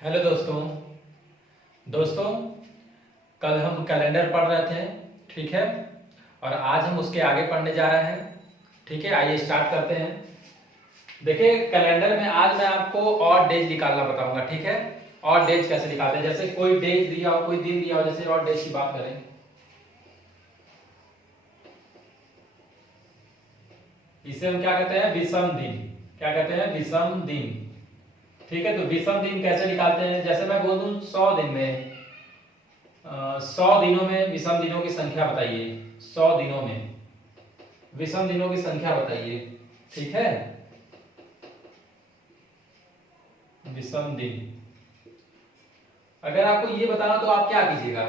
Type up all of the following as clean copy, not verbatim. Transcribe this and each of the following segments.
Hello दोस्तों। दोस्तों, कल हम कैलेंडर पढ़ रहे थे, ठीक है। और आज हम उसके आगे पढ़ने जा रहे हैं, ठीक है। आइए स्टार्ट करते हैं। देखिए, कैलेंडर में आज मैं आपको और डेज निकालना बताऊंगा, ठीक है। और डेज कैसे निकालते हैं, जैसे कोई डेज दिया हो, कोई दिन दिया हो, जैसे और डेज की बात करें, इसे हम क्या कहते हैं, विषम दिन। क्या कहते हैं, विषम दिन, ठीक है। तो विषम दिन कैसे निकालते हैं, जैसे मैं बोल दूं 100 दिन में, 100 दिनों में विषम दिनों की संख्या बताइए। 100 दिनों में विषम दिनों की संख्या बताइए, ठीक है। विषम दिन, अगर आपको ये बताना तो आप क्या कीजिएगा।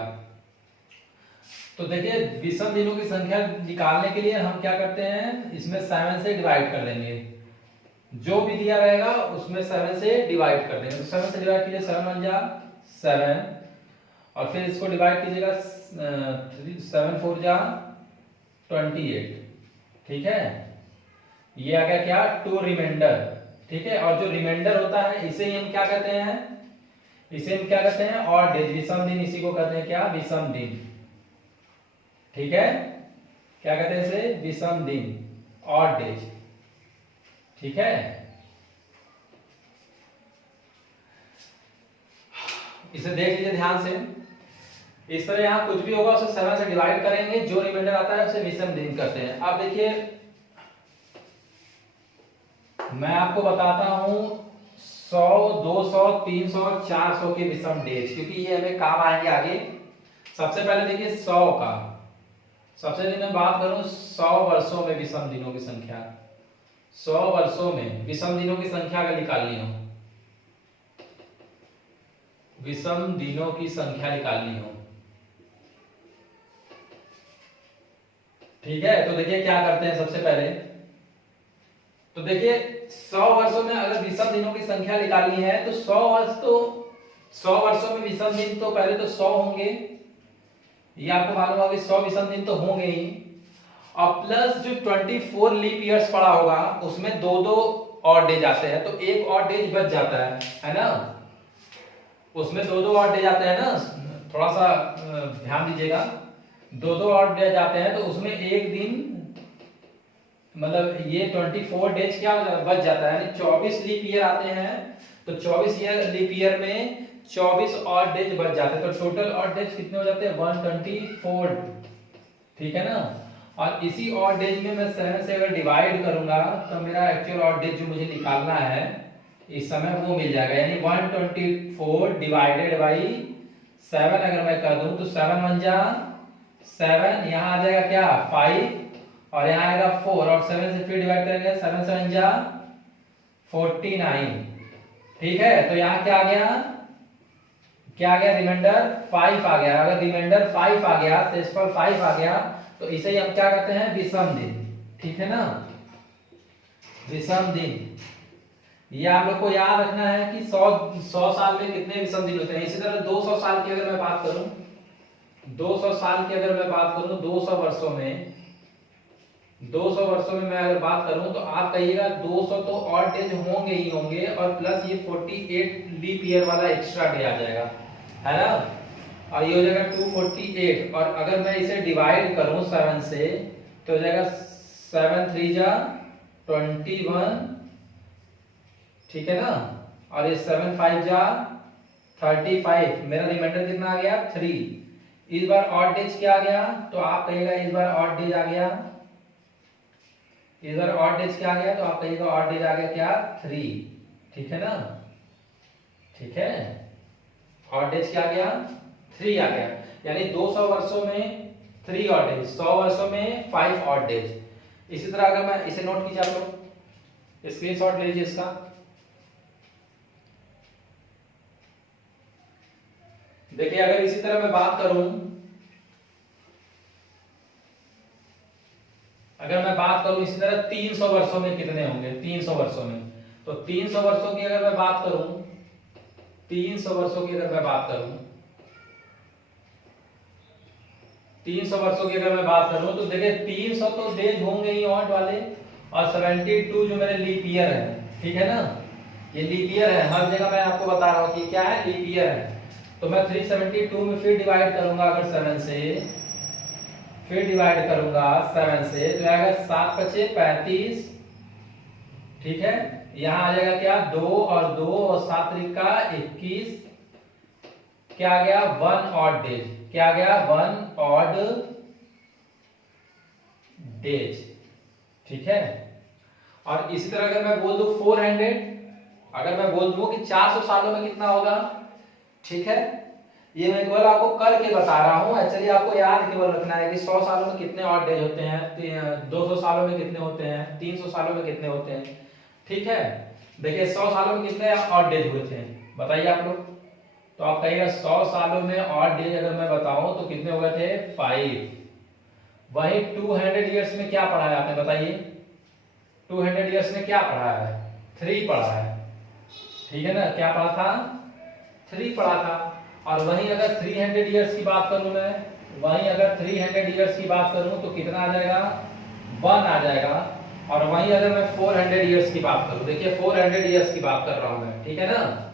तो देखिए, विषम दिनों की संख्या निकालने के लिए हम क्या करते हैं, इसमें 7 से डिवाइड कर देंगे। जो भी दिया रहेगा उसमें 7 से डिवाइड कर देंगे। तो 7 से डिवाइड कीजिए, 7 1 जा 7, और फिर इसको डिवाइड कीजिएगा 7 4 जा 28, ठीक है। ये आ गया क्या, टू रिमाइंडर, ठीक है। और जो रिमाइंडर होता है इसे ही हम क्या कहते हैं, इसे हम क्या कहते हैं, और डेज, विषम दिन। इसी को कहते हैं क्या, विषम दिन, ठीक है। क्या कहते हैं इसे, विषम दिन, और डेज, ठीक है। इसे देख लीजिए ध्यान से। इस तरह यहां कुछ भी होगा उसे 7 से डिवाइड करेंगे, जो रिमाइंडर आता है उसे विषम दिन करते हैं। अब देखिए, मैं आपको बताता हूं 100 200 300 400 के विषम डेज, क्योंकि ये हमें काम आएंगे आगे। सबसे पहले देखिए 100 का, सबसे पहले मैं बात करूं 100 वर्षों में विषम दिनों की संख्या। 100 वर्षों में विषम दिनों की संख्या अगर निकालनी हो, विषम दिनों की संख्या निकालनी हो, ठीक है। तो देखिए क्या करते हैं, सबसे पहले तो देखिए 100 वर्षों में अगर विषम दिनों की संख्या निकालनी है तो 100 वर्षों में विषम दिन तो पहले तो 100 होंगे, ये आपको मालूम होगा कि 100 विषम दिन तो होंगे ही। और प्लस जो 24 लीप ईयर्स पड़ा होगा उसमें दो दो और डेज आते हैं, तो एक और डेज बच जाता है ना। उसमें दो दो और डेज आते हैं ना, थोड़ा सा ध्यान दीजिएगा। दो दो और डेज आते हैं तो उसमें एक दिन, मतलब ये 24 डेज क्या बच जाता है, यानी 24 लीप ईयर आते हैं। तो 24 लीप ईयर में 24 और डेज बच जाते हैं, तो टोटल और डेज कितने हो जाते हैं, 124, ठीक है ना। और इसी और डेज में मैं 7 से अगर डिवाइड करूंगा तो मेरा एक्चुअल और डेज जो मुझे निकालना है इस समय वो मिल जाएगा, यानी 124 डिवाइडेड बाई 7 अगर मैं कर दूं तो 7 1 जा 7, यहाँ आ जाएगा क्या 5, और यहाँ आएगा 4, और 7 से फिर डिवाइड करेंगे, 7 7 जा 49, ठीक है। तो यहाँ क्या आ गया, क्या आ गया, रिमाइंडर 5 आ गया। अगर रिमाइंडर 5 आ गया, शेषफल 5 आ गया, तो इसे ही हम क्या कहते हैं, विषम दिन, ठीक है ना, विषम दिन। ये आप लोग को याद रखना है कि 100 साल में कितने विषम दिन होते हैं। इसी तरह 200 साल की अगर मैं बात करूं, 200 साल की अगर मैं बात करूं, 200 वर्षों में, 200 वर्षों में मैं अगर बात करूं तो आप कहिएगा 200 तो और डेज होंगे ही होंगे, और प्लस ये 48 लीप ईयर वाला एक्स्ट्रा डे आ जाएगा, है ना। और ये हो जाएगा 248, और अगर मैं इसे डिवाइड करूं 7 से तो हो जाएगा 7 3 जा 21, ठीक है ना। और ये 7 5 जा 35, मेरा रिमाइंडर कितना आ गया 3। इस बार ऑड डेज क्या आ गया, तो आप कहिएगा इस बार ऑड डेज आ गया, इस बार ऑड डेज क्या आ गया, तो आप कहिएगा ऑड डेज आ गया क्या 3, ठीक है ना, ठीक है। ऑड डेज क्या आ गया 3 आ गया, यानी 200 वर्षों में 3 ऑड डेज, 100 वर्षों में 5 ऑड डेज। इसी तरह अगर मैं इसे नोट कीजिए, आप लोग स्क्रीनशॉट ले लीजिए इसका। देखिए, अगर इसी तरह मैं बात करूं, अगर मैं बात करूं इसी तरह 300 वर्षों में कितने होंगे, 300 वर्षों में, तो 300 वर्षों की अगर मैं बात करूं, 300 वर्षों की अगर मैं बात करूं, 300 वर्षों की अगर मैं बात करूं तो देखिए 300 तो डेज होंगे ही ऑड वाले, और 72 जो मेरे लीप ईयर है, ठीक है ना। ये लीप ईयर है, हर जगह मैं आपको बता रहा हूँ कि क्या है, लीप ईयर है। तो मैं 372 में फिर डिवाइड करूंगा अगर 7 से, फिर डिवाइड करूंगा 7 से, तो आएगा 7 पचे 35, ठीक है। यहाँ आ जाएगा क्या, 2 और 2 और 7 त्रिका 21, क्या आ गया, 1 ऑड डेज, क्या आ गया, 1 ऑड डेज, ठीक है। और इसी तरह अगर मैं बोल दूं 400, अगर मैं बोल दूं कि 400 सालों में कितना होगा, ठीक है। ये मैं केवल आपको करके बता रहा हूं, एक्चुअली आपको याद केवल रखना है कि 100 सालों में कितने ऑड डेज होते हैं, 200 सालों में कितने होते हैं, 300 सालों में कितने होते हैं, ठीक है। देखिए 100 सालों में कितने ऑड डेज हुए थे, बताइए आप लोग। तो आप कहिएगा 100 सालों में ऑड डेज अगर मैं बताऊं तो कितने हो गए थे, 5। वही 200 इयर्स में क्या पढ़ा है आपने, बताइए। 200 इयर्स में क्या पढ़ा है, 3 पढ़ा है, ठीक है ना। क्या पढ़ा था, 3 पढ़ा था। और वहीं अगर 300 इयर्स की बात करूं मैं, वहीं अगर 300 इयर्स की बात करूं तो कितना आ जाएगा, 1 आ जाएगा। और वहीं अगर मैं 400 इयर्स की बात करूं, देखिए 400 इयर्स की बात कर रहा हूं मैं, ठीक है ना।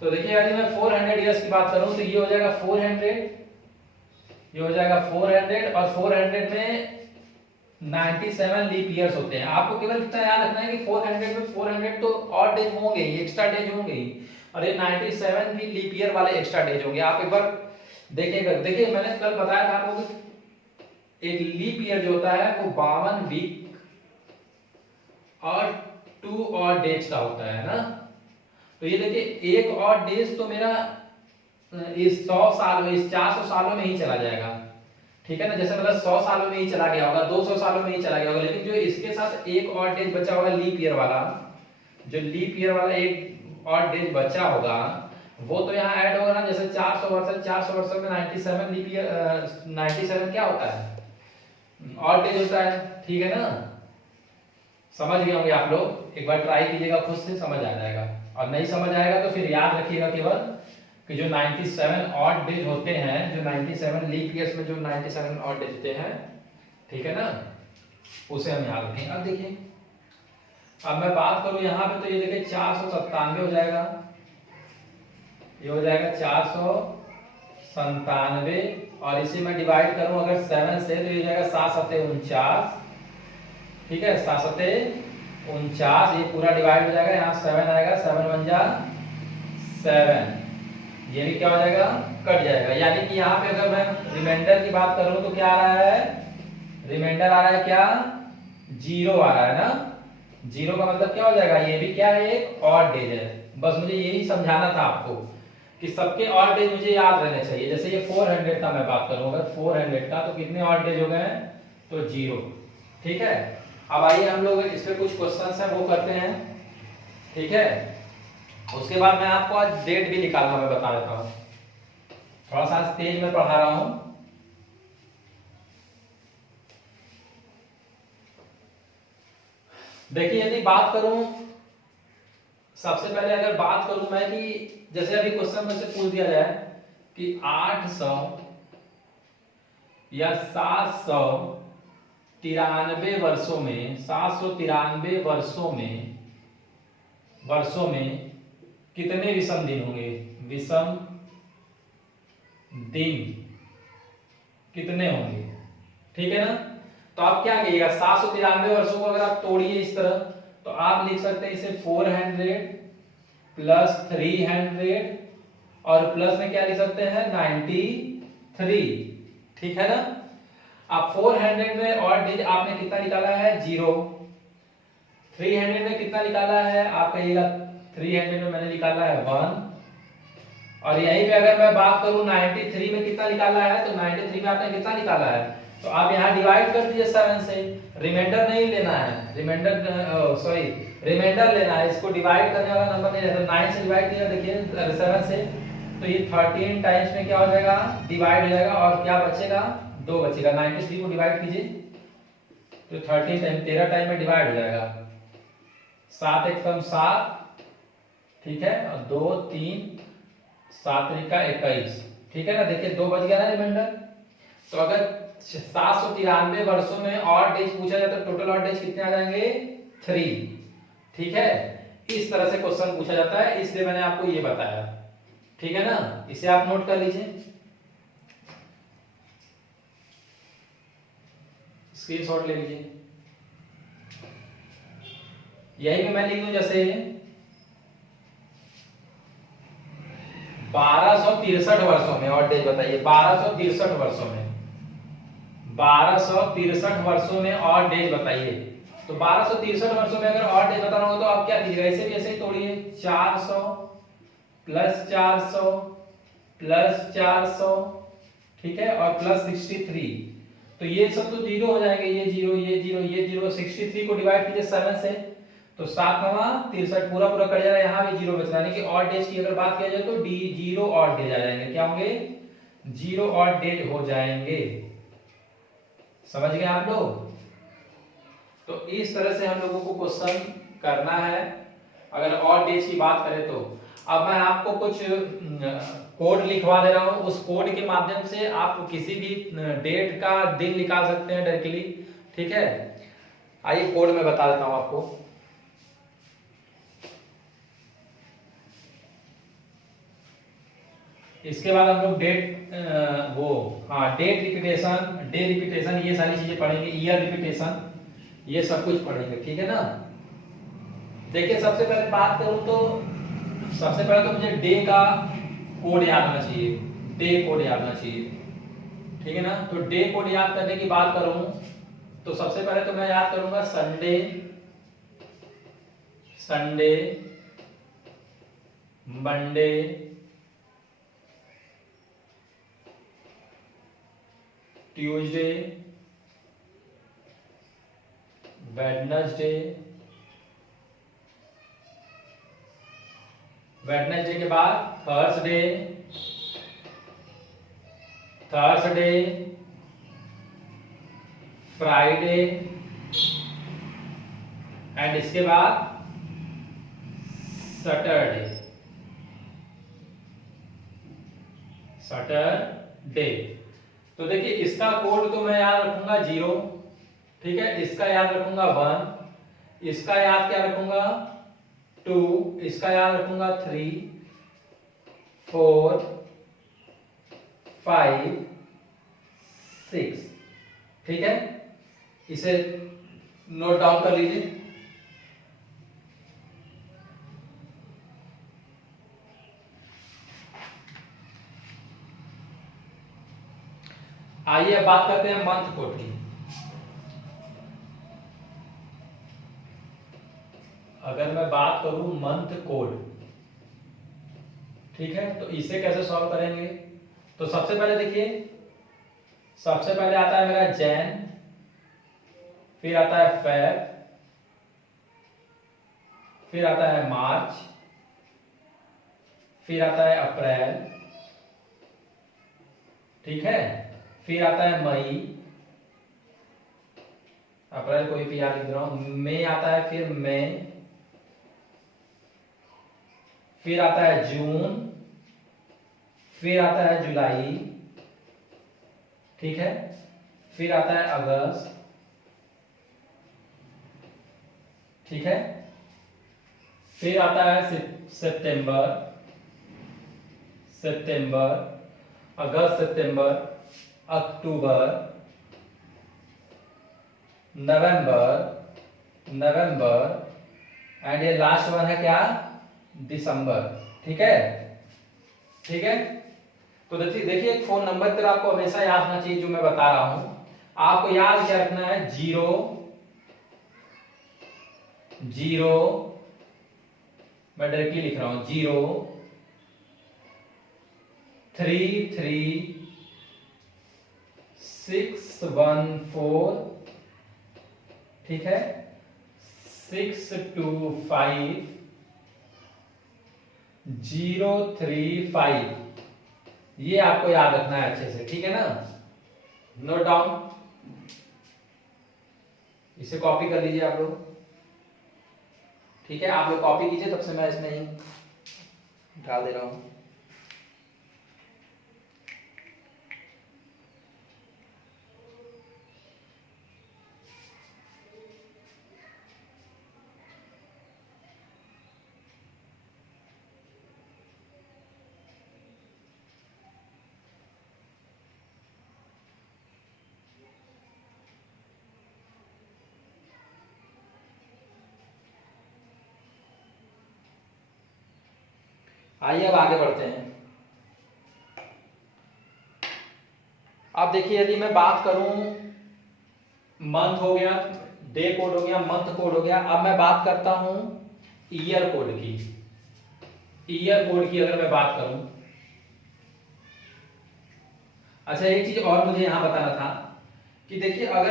तो देखिए यदि मैं 400 इयर्स की बात करूं तो ये हो जाएगा 400, ये हो जाएगा 400, और 400 में 97 लीप ईयर्स होते हैं। आपको केवल इतना याद रखना है कि 400 में 400 तो ऑड डेज होंगे ही, एक्स्ट्रा डेज होंगे ही, और ये 97 भी लीप ईयर वाले एक्स्ट्रा डेज होंगे। आप एक बार देखिएगा, देखिए मैंने कल बताया था आपको कि एक लीप ईयर जो होता है वो 52 वीक और 2 ऑड डेज का होता है ना। तो ये देखिए एक ऑड डेज तो मेरा इस 100 साल में, इस 400 सालों में ही चला जाएगा, ठीक है ना। जैसे मतलब 100 सालों में ही चला गया होगा, 200 सालों में ही चला गया होगा, लेकिन जो इसके साथ एक ऑड डेज बचा होगा लीप ईयर वाला, जो लीप ईयर वाला एक ऑड डेज बचा होगा वो तो यहाँ ऐड होगा ना। जैसे 400 वर्ष, 400 वर्षों में 97 लीप ईयर, 97 क्या होता है, ऑड डेज होता है, ठीक है ना। समझ गए होंगे आप लोग, एक बार ट्राई कीजिएगा, खुद से समझ आ जाएगा। और नहीं समझ आएगा तो फिर याद रखिएगा केवल कि जो 97 ऑड डेज होते हैं, जो 97 लीप ईयर्स में जो 97 ऑड डेज होते हैं, ठीक है ना, उसे हम याद रखें। अब देखिए, अब मैं बात करूं यहाँ पे तो ये देखिए 497 हो जाएगा, ये हो जाएगा 497, और इसे मैं डिवाइड करूं अगर 7 से तो ये जाएगा 7 7 49, ठीक है, 7 7 49, ये पूरा डिवाइड हो जाएगा, यहाँ 7 आएगा, 7 1 जा 7, ये भी क्या हो जाएगा, कट जाएगा। यानी कि यहाँ पे अगर मैं रिमाइंडर की बात करूं तो क्या आ रहा है, रिमाइंडर आ रहा है क्या, 0 आ रहा है ना। 0 का मतलब क्या हो जाएगा, ये भी क्या है, एक ऑड डेज है। बस मुझे यही समझाना था आपको कि सबके ऑड डेज मुझे याद रहने चाहिए। जैसे ये 400 का मैं बात करूं, अगर 400 का तो कितने ऑड डेज हो गए, तो 0, ठीक है। अब आइए हम लोग इस पे कुछ क्वेश्चंस हैं वो करते हैं, ठीक है। उसके बाद मैं आपको आज डेट भी निकालना मैं बता देता हूं, थोड़ा सा तेज में पढ़ा रहा हूं। देखिए यदि बात करूं, सबसे पहले अगर बात करूं मैं कि जैसे अभी क्वेश्चन में से पूछ दिया जाए कि 800 या 793 वर्षों में, 793 वर्षों में कितने विषम दिन होंगे, विषम दिन कितने होंगे, ठीक है ना। तो आप क्या कहिएगा, 793 वर्षों को अगर आप तोड़िए इस तरह तो आप लिख सकते हैं इसे 400 प्लस 300 और प्लस में क्या लिख सकते हैं 93, ठीक है ना। आप 400 में और डेज आपने कितना निकाला है 0, 300 में कितना निकाला है आप कहिएगा 300 में मैंने निकाला है 1, और यहीं पे अगर मैं बात करूं 93 में कितना निकाला है तो 93 में आपने कितना निकाला है, तो आप यहाँ डिवाइड कर दीजिए 7 से, रिमाइंडर नहीं लेना है, रिमाइंडर लेना है, इसको डिवाइड करने वाला नंबर नहीं रहता। 9 से डिवाइड किया देखिए 7 से, तो ये 13 टाइम्स में क्या हो जाएगा, डिवाइड हो जाएगा, और क्या बचेगा 2 बचेगा। 93 को डिवाइड कीजिए तो 13 टाइम 13 टाइम में डिवाइड हो जाएगा, 7 एक कम 7, ठीक है, और 2 3 7 का 21, ठीक है ना। देखिए 2 बच गया ना रिमाइंडर। तो अगर 793 वर्षों में ऑड डेज पूछा जाए तो टोटल ऑड डेज कितने आ जाएंगे 3, ठीक है। इस तरह से क्वेश्चन पूछा जाता है, इसलिए मैंने आपको ये बताया। ठीक है ना, इसे आप नोट कर लीजिए, स्क्रीनशॉट ले लीजिए। यही में मैं लिख दूं जैसे 1263 वर्षों में, और डेट बताइए, 1263 वर्षों में, 1263 वर्षों में और डेज बताइए। तो 1263 वर्षों में अगर और डेज बताना हो तो आप क्या कीजिएगा, ऐसे भी ऐसे ही तोड़िए, 400 प्लस 400 प्लस 400, ठीक है, और प्लस 63। तो ये सब तो जीरो हो जाएंगे, ये जीरो ये जीरो ये जीरो। 63 को डिवाइड कीजिए 7 से, तो 7 नवा 63 पूरा पूरा कट जाएगा, यहाँ भी जीरो बचना, यानी कि ऑड डेज की अगर बात किया जाए तो डी जीरो ऑड डेज आ जाएंगे। क्या होंगे, जीरो ऑड डेज हो जाएंगे। समझ गए आप लोग? तो इस तरह से हम लोगों को क्वेश्चन करना है अगर और डेज की बात करें तो। अब मैं आपको कुछ कोड लिखवा दे रहा हूं, उस कोड के माध्यम से आप किसी भी डेट का दिन निकाल सकते हैं डायरेक्टली। ठीक है, आइए कोड में बता देता हूं आपको। इसके बाद हम लोग date date repetition, day repetition, ये सारी चीजें पढ़ेंगे, ईयर रिपीटेशन, ये सब कुछ पढ़ेंगे। ठीक है ना। देखिए सबसे पहले बात करूं तो सबसे पहले तो मुझे डे का कोड याद होना चाहिए, डे कोड याद होना चाहिए। ठीक है ना। तो डे कोड याद करने की बात करूं तो सबसे पहले तो मैं याद करूंगा Sunday, Sunday, Monday, Tuesday, Wednesday, Wednesday के बाद थर्सडे, थर्सडे, फ्राइडे, एंड इसके बाद सैटरडे, सैटरडे। तो देखिए इसका कोड तो मैं याद रखूंगा 0, ठीक है, इसका याद रखूंगा 1, इसका याद क्या रखूंगा 2, इसका याद रखूंगा 3, 4, 5, 6। ठीक है, इसे नोट डाउन कर लीजिए। आइए अब बात करते हैं मंथ कोड की। अगर मैं बात करूं मंथ कोड, ठीक है, तो इसे कैसे सॉल्व करेंगे। तो सबसे पहले देखिए, सबसे पहले आता है मेरा जैन, फिर आता है फेब, फिर आता है मार्च, फिर आता है अप्रैल, ठीक है, फिर आता है मई, अप्रैल को भी याद लिख रहा हूं, मई आता है, फिर मई, फिर आता है जून, फिर आता है जुलाई, ठीक है, फिर आता है अगस्त, ठीक है, फिर आता है सितंबर, सितंबर, अगस्त, सितंबर, अक्टूबर, नवंबर, नवंबर, एंड ये लास्ट वन है क्या, दिसंबर। ठीक है, ठीक है। तो देखिए एक फोन नंबर तर आपको हमेशा याद होना चाहिए जो मैं बता रहा हूं। आपको याद क्या रखना है, 0 0, मैं डायरेक्टली लिख रहा हूं 0 3 3 6 1 4, ठीक है, 6 2 5 0 3 5, ये आपको याद रखना है अच्छे से। ठीक है ना, नोट डाउन, इसे कॉपी कर लीजिए आप लोग। ठीक है, आप लोग कॉपी कीजिए, तब से मैं इसमें ही डाल दे रहा हूं। आइए अब आगे बढ़ते हैं। अब देखिए यदि मैं बात करूं, मंथ हो गया, डे कोड हो गया, मंथ कोड हो गया, अब मैं बात करता हूं ईयर कोड की। ईयर कोड की अगर मैं बात करूं, अच्छा एक चीज और मुझे यहां बताना था कि देखिए अगर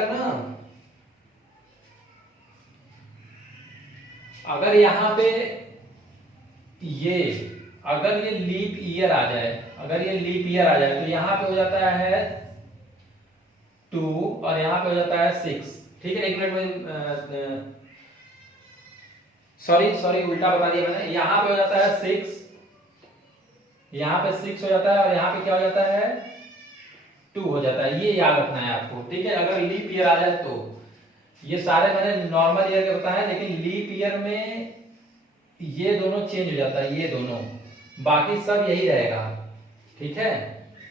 यहां पे ये अगर ये लीप ईयर आ जाए, अगर ये लीप ईयर आ जाए तो यहां पे हो जाता है 2 और यहां पे हो जाता है 6। ठीक है, एक मिनट में सॉरी उल्टा बता दिया मैंने। यहां पे हो जाता है 6, यहां पे 6 हो जाता है और यहां पे क्या हो जाता है 2 हो जाता है। ये याद रखना है आपको, ठीक है। अगर लीप ईयर आ जाए तो ये सारे मैंने नॉर्मल ईयर के बताए, लेकिन लीप ईयर में ये दोनों चेंज हो जाता है, ये दोनों, बाकी सब यही रहेगा। ठीक है,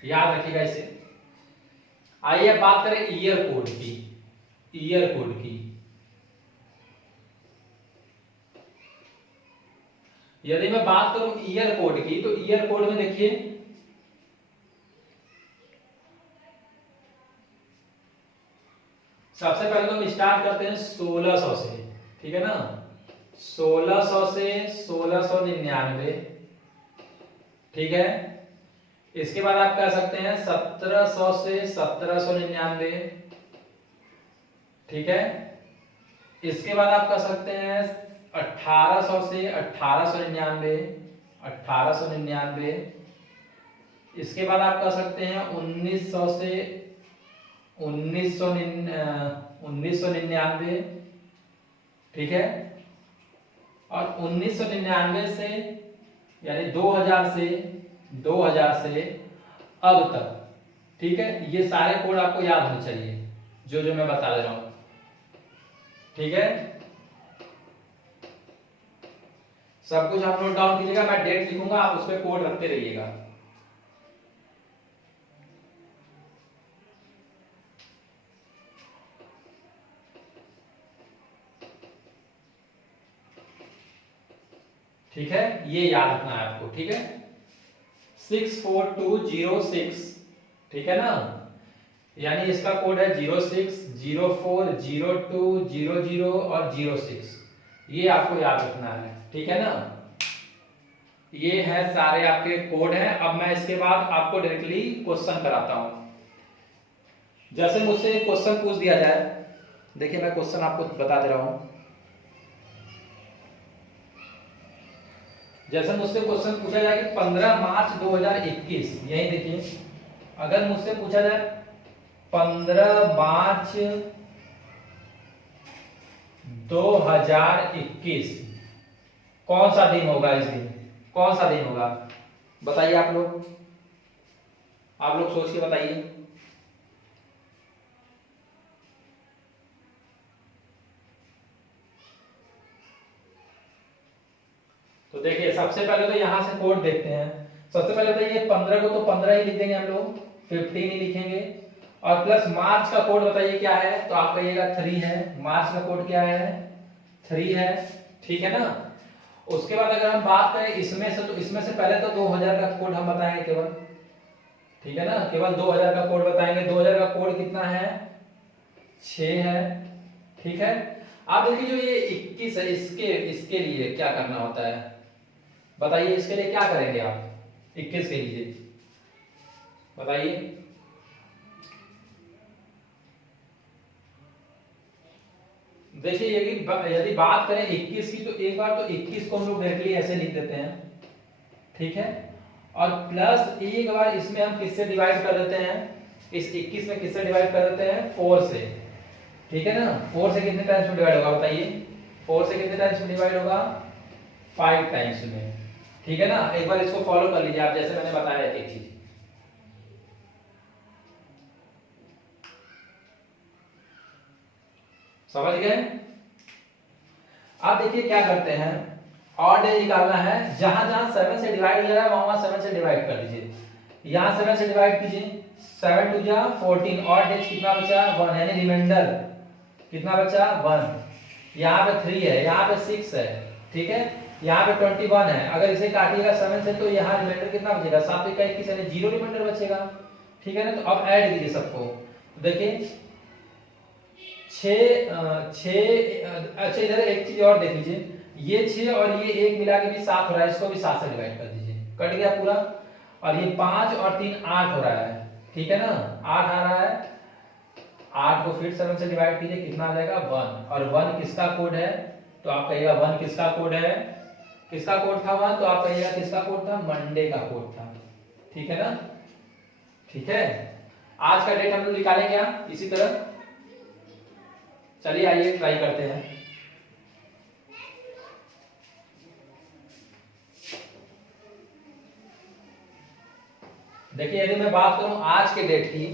याद रखिएगा इसे। आइए अब बात करें ईयर कोड की। ईयर कोड की यदि मैं बात करूं ईयर कोड की, तो ईयर कोड में देखिए सबसे पहले तो हम स्टार्ट करते हैं 1600 से। ठीक है ना, 1600 से 1699। ठीक है, इसके बाद आप कह सकते हैं 1700 से 1799। ठीक है, इसके बाद आप कह सकते हैं 1800 से 1899। 1899। इसके बाद आप कह सकते हैं 1900 से 1999। ठीक है, और 1999 से यानी 2000 से अब तक। ठीक है, ये सारे कोड आपको याद होने चाहिए जो जो मैं बता दे रहा हूं। ठीक है, सब कुछ आप नोट डाउन कीजिएगा, मैं डेट लिखूंगा, आप उस पर कोड रखते रहिएगा। ठीक है, ये याद रखना है आपको। ठीक है, 64206। ठीक है ना, यानी इसका कोड है 06, 04, 02, 00 और 06। ये आपको याद रखना है। ठीक है ना, ये है सारे आपके कोड हैं। अब मैं इसके बाद आपको डायरेक्टली क्वेश्चन कराता हूं। जैसे मुझसे क्वेश्चन पूछ दिया जाए, देखिए मैं क्वेश्चन आपको बता दे रहा हूं। जैसे मुझसे क्वेश्चन पूछा जाए कि 15 मार्च 2021, यही देखिए, अगर मुझसे पूछा जाए 15 मार्च 2021 कौन सा दिन होगा, इस दिन कौन सा दिन होगा, बताइए आप लोग सोच के बताइए। तो देखिए सबसे पहले तो यहां से कोड देखते हैं। सबसे पहले तो ये 15 को तो 15 ही लिख देंगे हम लोग, 15 ही लिखेंगे। और प्लस मार्च का कोड बताइए क्या है, तो आप कहिएगा 3 है। मार्च का कोड क्या है, 3 है। ठीक है ना, उसके बाद अगर हम बात करें इसमें से, तो इसमें से पहले तो 2000 का कोड हम बताएंगे केवल। ठीक है ना, केवल 2000 का कोड बताएंगे। 2000 का कोड कितना है, 6 है। ठीक है, आप देखिए जो ये 21 है, इसके लिए क्या करना होता है, बताइए इसके लिए क्या करेंगे आप, 21 के लिए बताइए। देखिए यदि बात करें 21 की, तो एक बार तो 21 को हम लोग डायरेक्टली ऐसे लिख देते हैं। ठीक है, और प्लस एक बार इसमें हम किससे डिवाइड कर देते हैं, इस 21 में किससे डिवाइड कर देते हैं, 4 से। ठीक है ना, 4 से कितने टाइम्स में डिवाइड होगा बताइए, 4 से कितने टाइम्स में डिवाइड होगा, 5 टाइम्स में। ठीक है ना, एक बार इसको फॉलो कर लीजिए आप, जैसे मैंने बताया एक चीज। समझ गए। आप देखिए क्या करते हैं, ऑड डे निकालना है, जहां जहां 7 से डिवाइड हो रहा है वहां 7 से डिवाइड कर दीजिए। यहां 7 से डिवाइड कीजिए, 7 2 जा 14, ऑड डेज कितना बचा, 1, यानी रिमाइंडर कितना बचा, 1। यहाँ पे 3 है, यहाँ पे 6 है, ठीक है, यहाँ पे 21 है, अगर इसे काटिएगा 7 से तो यहाँ रिमाइंडर कितना बचेगा, 7 का 21 यानी 0 रिमाइंडर बचेगा। ठीक है ना, तो अब ऐड कीजिए सबको, तो देखिए 6 अच्छा इधर एक चीज और देख लीजिए, ये 6 और ये 1 मिला के भी 7 हो रहा है, इसको भी 7 से डिवाइड कर दीजिए, कट गया पूरा। और ये 5 और 3 8 हो रहा है, ठीक है ना, 8 आ रहा है, 8 को फिर 7 से डिवाइड कीजिए, कितना आ जाएगा 1। और 1 किसका कोड है, तो आप कहिएगा 1 किसका कोड है, किसका कोड था 1, तो आप कहिएगा किसका कोड था, मंडे का कोड था। ठीक है ना, ठीक है, आज का डेट हम लोग निकालें क्या इसी तरह, चलिए आइए ट्राई करते हैं। देखिए यदि मैं बात करूं आज के डेट की,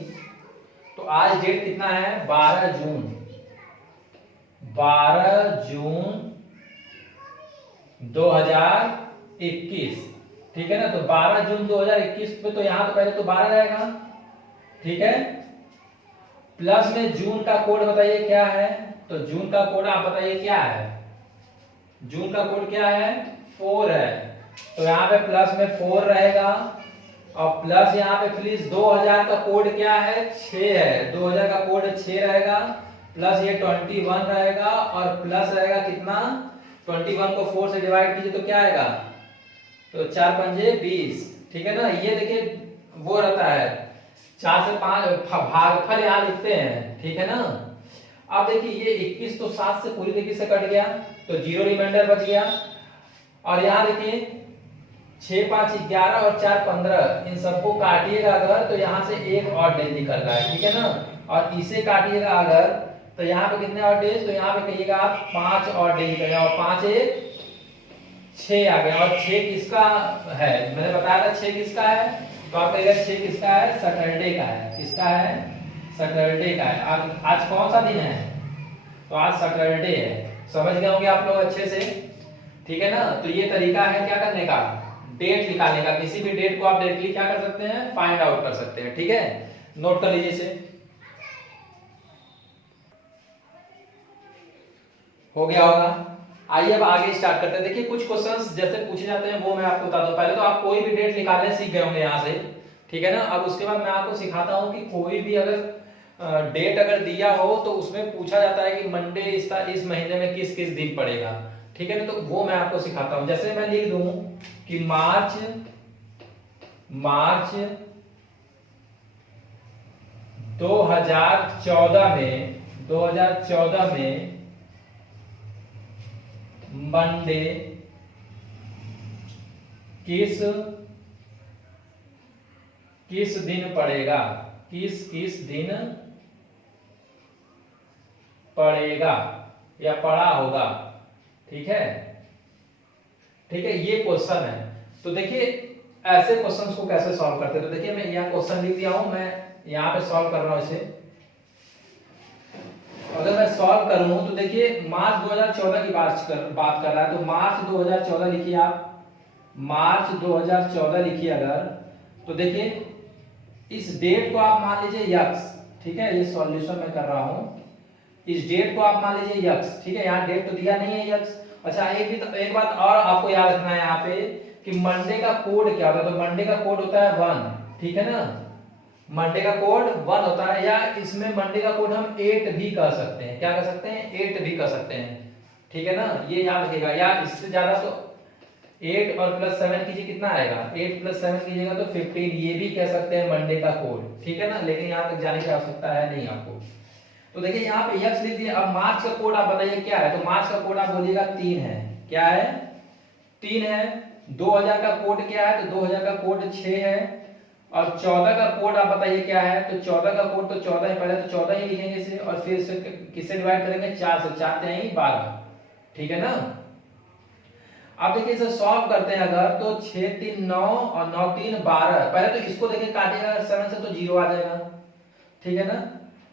तो आज डेट कितना है, 12 जून, 12 जून 2021। ठीक है ना, तो 12 जून 2021 पे तो यहां तो पहले तो 12 रहेगा, ठीक है, प्लस में जून का कोड बताइए क्या है, तो जून का कोड आप बताइए क्या है, जून का कोड क्या है, 4 है, तो यहाँ पे प्लस में 4 रहेगा, और प्लस यहाँ पे प्लीज 2000 का कोड क्या है, 6 है, 2000 का कोड 6 रहेगा, प्लस ये 21 रहेगा, और प्लस रहेगा कितना, 21 को 4 से डिवाइड कीजिए तो क्या आएगा, तो 4 पंजे 20। ठीक है ना, ये देखिए वो रहता है 4 से 5 भागफल यहाँ लिखते हैं, ठीक है ना। अब देखिए ये 21 तो 7 से पूरी तरीके से कट गया, तो 0 रिमाइंडर बच गया, और यहाँ देखिए 6 5 11 और 4 15, इन सबको काटिएगा अगर तो यहाँ से एक और डेज निकल रहा है, ठीक है ना, और इसे काटिएगा अगर तो यहाँ पे कितने और डेज, तो यहाँ पे कहिएगा आप 5 और डेज निकल, और 5 1 6 आ गया, और 6 किसका है, मैंने बताया था 6 किसका है, तो आप कहिएगा 6 किसका है, सैटरडे का है, किसका है, सैटरडे का है। आज कौन सा दिन है, तो आज सैटरडे है, समझ गए होंगे आप लोग अच्छे से। ठीक है ना, तो ये तरीका है क्या करने का, डेट निकालने का, किसी भी डेट को आप डायरेक्टली क्या कर सकते हैं, फाइंड आउट कर सकते हैं। ठीक है, नोट कर लीजिए इसे, हो गया होगा। आइए अब आगे स्टार्ट करते हैं। देखिए कुछ क्वेश्चंस जैसे पूछे जाते हैं वो मैं आपको बता दूं, पहले तो आप कोई भी डेट निकालने सीख गए होंगे यहाँ से, ठीक है ना। अब उसके बाद मैं आपको सिखाता हूँ कि कोई भी अगर डेट अगर दिया हो तो उसमें पूछा जाता है कि मंडे इस महीने में किस किस दिन पड़ेगा, ठीक है ना, तो वो मैं आपको सिखाता हूँ। जैसे मैं लिख दूं कि मार्च 2014 में मंडे किस दिन पड़ेगा, किस दिन पड़ेगा या पड़ा होगा, ठीक है, ठीक है, ये क्वेश्चन है। तो देखिए ऐसे क्वेश्चंस को कैसे सॉल्व करते हैं, तो देखिए मैं यहाँ क्वेश्चन लिख दिया हूं, मैं यहाँ पे सॉल्व कर रहा हूं इसे। अगर मैं सॉल्व करूं तो देखिए मार्च 2014 की बात कर रहा है, तो मार्च 2014 लिखिए आप, मार्च 2014 लिखिए अगर, तो देखिए इस डेट को आप मान लीजिए यक्स, ठीक है, ये सॉल्यूशन मैं कर रहा हूं, इस डेट को आप मान लीजिए यक्स, ठीक है, यहाँ डेट तो दिया नहीं है यक्स। अच्छा एक बात और आपको याद रखना है यहाँ पे कि मंडे का कोड क्या होता है, तो मंडे का कोड होता है 1, ठीक है ना, मंडे का कोड 1 होता है, या इसमें मंडे का कोड हम 8 भी कह सकते हैं, क्या कह सकते हैं, 8 भी कह सकते हैं, ठीक है ना, ये याद रखिएगा। या इससे ज्यादा तो 8 और प्लस 7 कीजिए, कितना आएगा, 8 प्लस 7 कीजिएगा तो 15, ये भी कह सकते हैं मंडे का कोड, ठीक है ना, लेकिन यहाँ तक जाने की आवश्यकता है नहीं आपको। तो देखिए यहाँ पे यक्स लिख दिए। अब मार्च का कोड आप बताइए क्या है, तो मार्च का कोड आप बोलिएगा 3 है, क्या है, 3 है। 2000 का कोड क्या है, तो 2000 का कोड 6 है, और 14 का कोड आप बताइए क्या है, तो 14 का कोड तो 14 है, पहले तो 14 ही लिखेंगे इसे, और फिर इसे किससे डिवाइड करेंगे, 4 से, 4 3 12, ठीक है ना। अब देखिए इसे सॉल्व करते हैं अगर, तो 6 3 9 और 9 3 12, पहले तो इसको देखिए काटिएगा 7 से तो 0 आ जाएगा, ठीक है ना,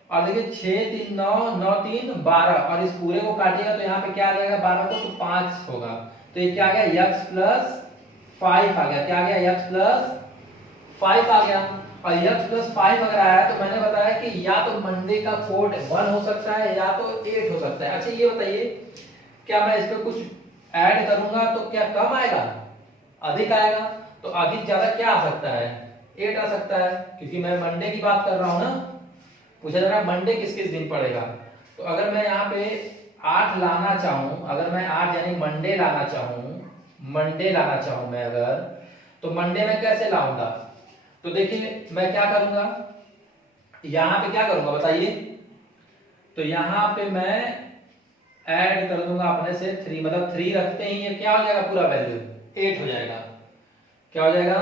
और देखिए 6 3 9 9 3 12, और इस पूरे को काटिएगा तो यहाँ पे क्या आ जाएगा, 12 को तो 5 होगा, तो ये क्या आ गया, x प्लस 5 आ गया, क्या आ गया, x प्लस 5 आ गया। और x प्लस 5 अगर आया तो मैंने बताया कि या तो मंडे का कोड 1 हो सकता है या तो 8 हो सकता है। अच्छा ये बताइए क्या मैं इस पे कुछ ऐड करूंगा तो क्या कम आएगा, अधिक आएगा। तो अधिक ज्यादा क्या आ सकता है, 8 आ सकता है, क्योंकि मैं मंडे की बात कर रहा हूं ना। पूछा जा रहा है मंडे किस किस दिन पड़ेगा। तो अगर मैं यहाँ पे 8 लाना चाहूं, अगर मैं 8 यानी मंडे लाना चाहूं, मंडे लाना चाहूं मैं अगर, तो मंडे में कैसे लाऊंगा। तो देखिए मैं क्या करूंगा, यहां पे क्या करूंगा बताइए। तो यहां पे मैं ऐड कर दूंगा अपने से 3, मतलब 3 रखते ही ये क्या हो जाएगा, पूरा वैल्यू 8 हो जाएगा। क्या हो जाएगा,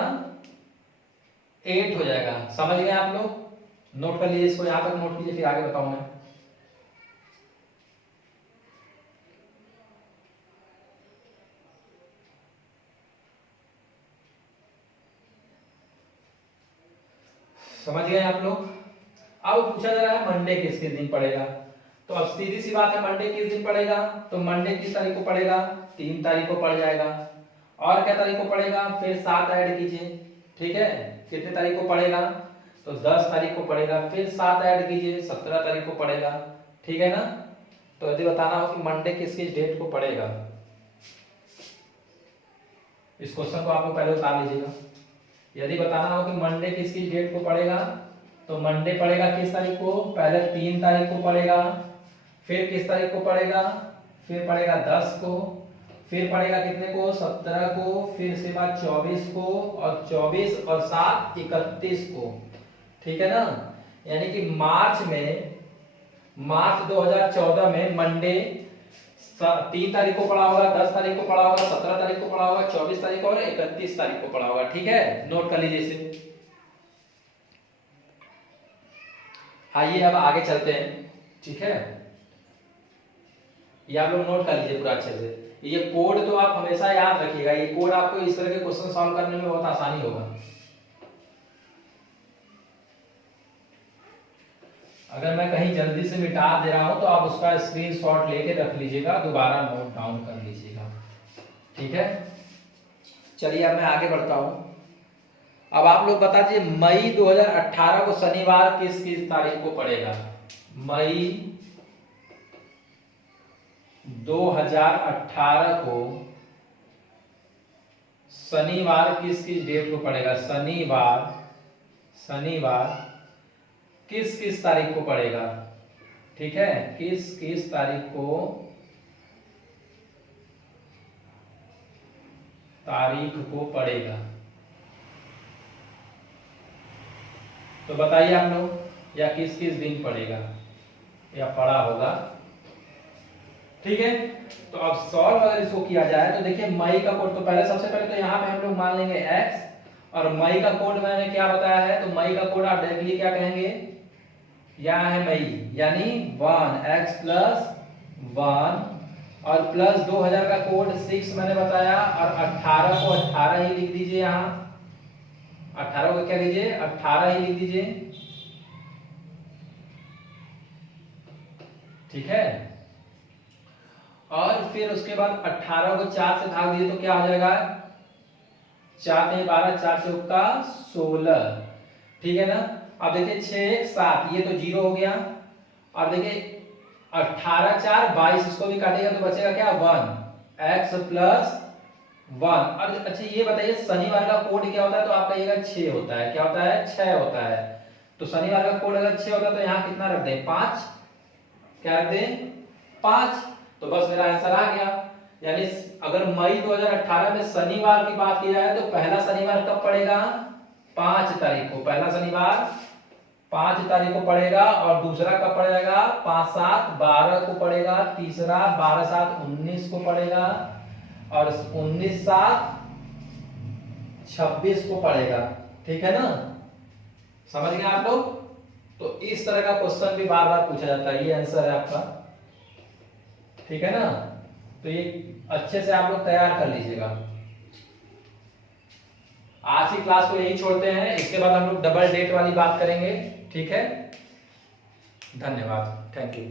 8 हो जाएगा। समझ गए आप लोग, नोट कर लीजिए इसको, यहां तक नोट कीजिए, फिर आगे बताऊं मैं। समझ गए आप लोग। अब पूछा जा रहा है मंडे किस किस दिन पड़ेगा। तो अब सीधी सी बात है, मंडे किस दिन पड़ेगा। तो मंडे किस तारीख को पड़ेगा, 3 तारीख को पड़ जाएगा। और क्या तारीख को पड़ेगा, फिर 7 ऐड कीजिए, ठीक है। कितने तारीख को पड़ेगा, तो 10 तारीख को पड़ेगा, फिर 7 ऐड कीजिए, 17 तारीख को पड़ेगा, ठीक है ना। तो यदि बताना हो कि मंडे किस किस डेट को पड़ेगा, इस क्वेश्चन को आप लोग पहले उतार लीजिएगा। यदि बताना हो कि मंडे किस किस डेट को पड़ेगा, तो मंडे पड़ेगा किस तारीख को, पहले 3 तारीख को पड़ेगा, फिर किस तारीख को पड़ेगा, फिर पड़ेगा 10 को, फिर पड़ेगा कितने को, 17 को, फिर इसके बाद 24 को, और 24 और 7 31 को, ठीक है ना। यानी कि मार्च 2014 में मंडे 3 तारीख को पड़ा होगा, 10 तारीख को पड़ा होगा, 17 तारीख को पड़ा होगा, 24 तारीख को और 31 तारीख को पड़ा होगा, ठीक है। नोट कर लीजिए इसे। आइए अब आगे चलते हैं, ठीक है। ये आप लोग नोट कर लीजिए पूरा अच्छे से। ये कोड तो आप हमेशा याद रखिएगा, ये कोड आपको इस तरह के क्वेश्चन सॉल्व करने में बहुत आसानी होगा। अगर मैं कहीं जल्दी से मिटा दे रहा हूं तो आप उसका स्क्रीनशॉट लेके रख लीजिएगा, दोबारा नोट डाउन कर लीजिएगा, ठीक है। चलिए अब मैं आगे बढ़ता हूं। अब आप लोग बता दीजिए मई 2018 को शनिवार किस किस तारीख को पड़ेगा। मई 2018 को शनिवार किस किस डेट को पड़ेगा, शनिवार किस किस तारीख को पड़ेगा, ठीक है। किस किस तारीख को पड़ेगा, तो बताइए आप लोग, या किस किस दिन पड़ेगा या पड़ा होगा, ठीक है। तो अब सॉल्व अगर इसको किया जाए तो देखिए मई का कोड, तो पहले सबसे पहले तो यहाँ पे हम लोग मान लेंगे x, और मई का कोड मैंने क्या बताया है, तो मई का कोड आप डायरेक्टली क्या कहेंगे, यहाँ है मई यानी 1x + 1 और प्लस 2000 का कोड 6 मैंने बताया, और 18 को 18 ही लिख दीजिए, यहाँ 18 को क्या लीजिए, 18 ही लिख दीजिए, ठीक है। और फिर उसके बाद 18 को 4 से भाग दीजिए तो क्या हो जाएगा, 4 में 12, 4 से 16, ठीक है ना। अब देखिए 6 7, ये तो 0 हो गया। और देखिए 18 4 22, इसको भी काटेगा तो बचेगा क्या, 1x + 1। और अच्छा ये बताइए शनिवार का कोड क्या होता है, तो आप कहिएगा 6 होता है। क्या होता है, 6 होता है। तो शनिवार का कोड अगर 6 होता है तो यहाँ कितना रख दें, 5। क्या रख दें, 5। तो बस मेरा आंसर आ गया। यानी अगर मई 2018 में शनिवार की बात की जाए तो पहला शनिवार कब पड़ेगा, 5 तारीख को। पहला शनिवार 5 तारीख को पड़ेगा, और दूसरा कब पड़ेगा, 5 7 12 को पड़ेगा, तीसरा 12 7 19 को पड़ेगा, और 19 7 26 को पड़ेगा, ठीक है ना। समझ गए आप लोग। तो इस तरह का क्वेश्चन भी बार बार पूछा जाता है, ये आंसर है आपका, ठीक है ना। तो ये अच्छे से आप लोग तैयार कर लीजिएगा। आज की क्लास को यही छोड़ते हैं, इसके बाद हम लोग डबल डेट वाली बात करेंगे, ठीक है। धन्यवाद, थैंक यू।